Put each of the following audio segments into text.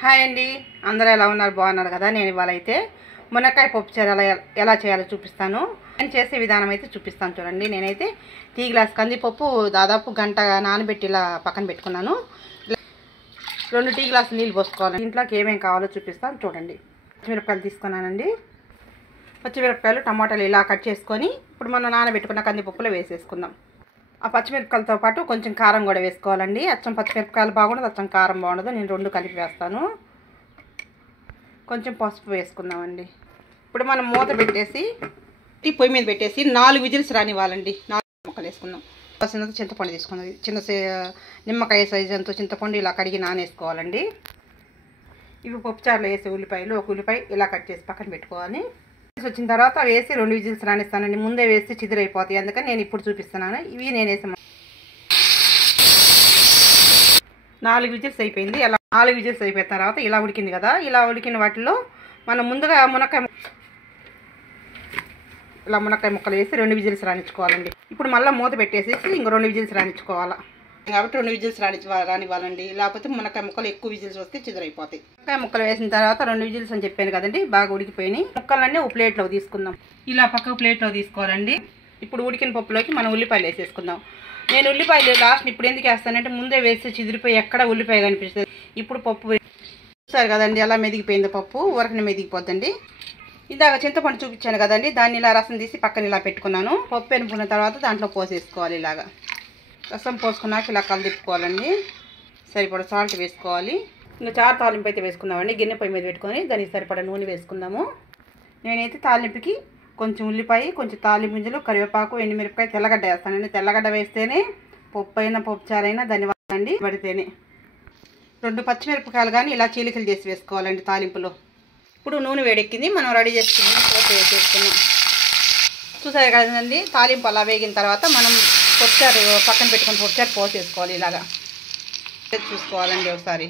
Hi అండి, అందరూ ఎలా ఉన్నారు? బాగున్నారు కదా? నేను ఇవాళ అయితే మునక్కాయ పప్పుచారు ఎలా చేయాలో చూపిస్తాను. నేను చేసే విధానం అయితే చూపిస్తాను చూడండి. నేనైతే టీ గ్లాస్ కందిపప్పు దాదాపు గంట నానబెట్టి ఇలా పక్కన పెట్టుకున్నాను. 2 టీ గ్లాసులు నీళ్ళు పోసుకోవాలి. ఇంట్లోకి ఏమేమి కావాలో చూపిస్తాను చూడండి. పచ్చిమిరపకాయలు తీసుకున్నానండి. పచ్చిమిరపకాయలు టమాటాలు ఇలా కట్ చేసుకొని ఇప్పుడు మనం నానబెట్టుకున్న కందిపప్పులో వేసేసుకుందాం. ఆ పచ్చిమిరపకాయలతో పాటు కొంచెం కారం కూడా వేసుకోవాలండి. అచ్చం పచ్చిమిరపకాయలు బాగుండదు, అచ్చం కారం బాగుండదు. నేను 2 కలిపి వేస్తాను. కొంచెం పసుపు వేసుకుందామండి. ఇప్పుడు మనం మూత పెట్టేసి పొయ్యి మీద పెట్టేసి 4 విజిల్స్ రానివ్వాలండి. 4 ముక్కలు వేసుకుందాం. చింతపండు తీసుకున్నది, చిన్న నిమ్మకాయ సైజు అంతా చింతపండు ఇలా కడిగి నానేసుకోవాలండి. ఇవి పప్పుచారులో వేసే ఉల్లిపాయలు, ఒక ఉల్లిపాయ ఇలా కట్ చేసి పక్కన పెట్టుకోవాలి. వచ్చిన తర్వాత వేసి 2 విజిల్స్ రానిస్తానండి. ముందే వేసి చిదిరైపోతాయి, అందుకని నేను ఇప్పుడు చూపిస్తున్నాను. ఇవి నేను వేసాను. 4 విజిల్స్ అయిపోయింది. అలా 4 విజిల్స్ అయిపోయిన తర్వాత ఇలా ఉడికింది కదా, ఇలా ఉడికిన వాటిలో మనం ముందుగా మునక్కాయ ముక్కలు వేసి 2 విజిల్స్ రానిచ్చుకోవాలండి. ఇప్పుడు మళ్ళీ మూత పెట్టేసి ఇంకో 2 విజిల్స్ రానిచ్చుకోవాలా. కాబట్టి 2 విజిల్స్ రానివ్వాలండి. లేకపోతే మునక్కాయ ముక్కలు ఎక్కువ విజిల్స్ వస్తే చిదరైపోతాయి. మునక్కాయ ముక్కలు వేసిన తర్వాత 2 విజిల్స్ అని చెప్పాను కదండి, బాగా ఉడికిపోయినాయి. ముక్కలన్నీ ఒక ప్లేట్లో తీసుకుందాం. ఇలా పక్క ప్లేట్లో తీసుకోవాలండి. ఇప్పుడు ఉడికిన పప్పులోకి మనం ఉల్లిపాయలు వేసేసుకుందాం. నేను ఉల్లిపాయలు లాస్ట్ ఇప్పుడు ఎందుకు వేస్తానంటే ముందే వేస్తే చిదిరిపోయి ఎక్కడ ఉల్లిపాయ కనిపిస్తుంది. ఇప్పుడు పప్పు చూసారు కదండి, ఎలా మెదిగిపోయింది పప్పు, ఊరకనే మెదిగిపోద్దండి. ఇందాక చింతపండు చూపించాను కదండి, దాన్ని ఇలా రసం తీసి పక్కన ఇలా పెట్టుకున్నాను. పప్పు ఎనుకున్న తర్వాత దాంట్లో పోసేసుకోవాలి. ఇలాగా రసం పోసుకున్నాక ఇలా కలిదిప్పుకోవాలండి. సరిపడా సాల్ట్ వేసుకోవాలి. ఇంకా చారు తాలింపు అయితే వేసుకుందామండి. గిన్నె పొయ్యి మీద పెట్టుకొని దానికి సరిపడా నూనె వేసుకుందాము. నేనైతే తాలింపుకి కొంచెం ఉల్లిపాయ, కొంచెం తాలింపు గింజలు, కరివేపాకు, ఎండుమిరపకాయ, తెల్లగడ్డ వేస్తానండి. తెల్లగడ్డ వేస్తేనే పప్పు అయినా పప్పుచారైనా ధన్యవాదాలండి పడితేనే. 2 పచ్చిమిరపకాయలు కానీ ఇలా చీలికలు చేసి వేసుకోవాలండి తాలింపులో. ఇప్పుడు నూనె వేడెక్కింది, మనం రెడీ చేసుకుని పోపు వేసేసుకున్నాం. చూసారు కదండి, తాలింపు అలా వేగిన తర్వాత మనం పప్పుచారు పక్కన పెట్టుకుని పప్పుచారు పోసేసుకోవాలి. ఇలాగా చూసుకోవాలండి. ఒకసారి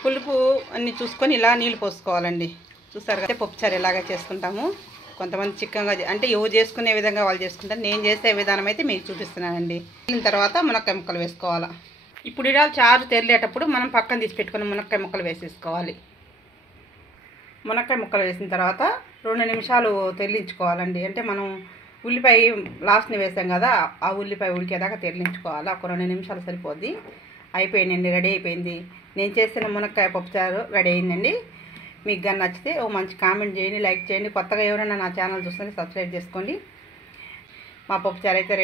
పులుపు అన్నీ చూసుకొని ఇలా నీళ్ళు పోసుకోవాలండి. చూసారు కదా పప్పుచారు ఎలాగా చేసుకుంటాము. కొంతమంది చిక్కగా అంటే ఎవరు చేసుకునే విధంగా వాళ్ళు చేసుకుంటారు. నేను చేసే విధానం అయితే మీకు చూపిస్తున్నానండి. దీని తర్వాత మునక్కాయ ముక్కలు వేసుకోవాలా. ఇప్పుడు ఇలా చారు తెరిలేటప్పుడు మనం పక్కన తీసి పెట్టుకుని మునక్కాయ ముక్కలు వేసేసుకోవాలి. మునక్కాయ ముక్కలు వేసిన తర్వాత 2 నిమిషాలు తెరలించుకోవాలండి. అంటే మనం ఉల్లిపాయ లాస్ట్ని వేసాం కదా, ఆ ఉల్లిపాయ ఉడికేదాకా తెరలించుకోవాలి. ఒక 2 నిమిషాలు సరిపోద్ది. అయిపోయిందండి, రెడీ అయిపోయింది. నేను చేసిన మునక్కాయ పప్పుచారు రెడీ అయిందండి. మీకు కానీ నచ్చితే ఓ మంచి కామెంట్ చేయండి, లైక్ చేయండి. కొత్తగా ఎవరైనా నా ఛానల్ చూస్తే సబ్స్క్రైబ్ చేసుకోండి. మా పప్పుచారు అయితే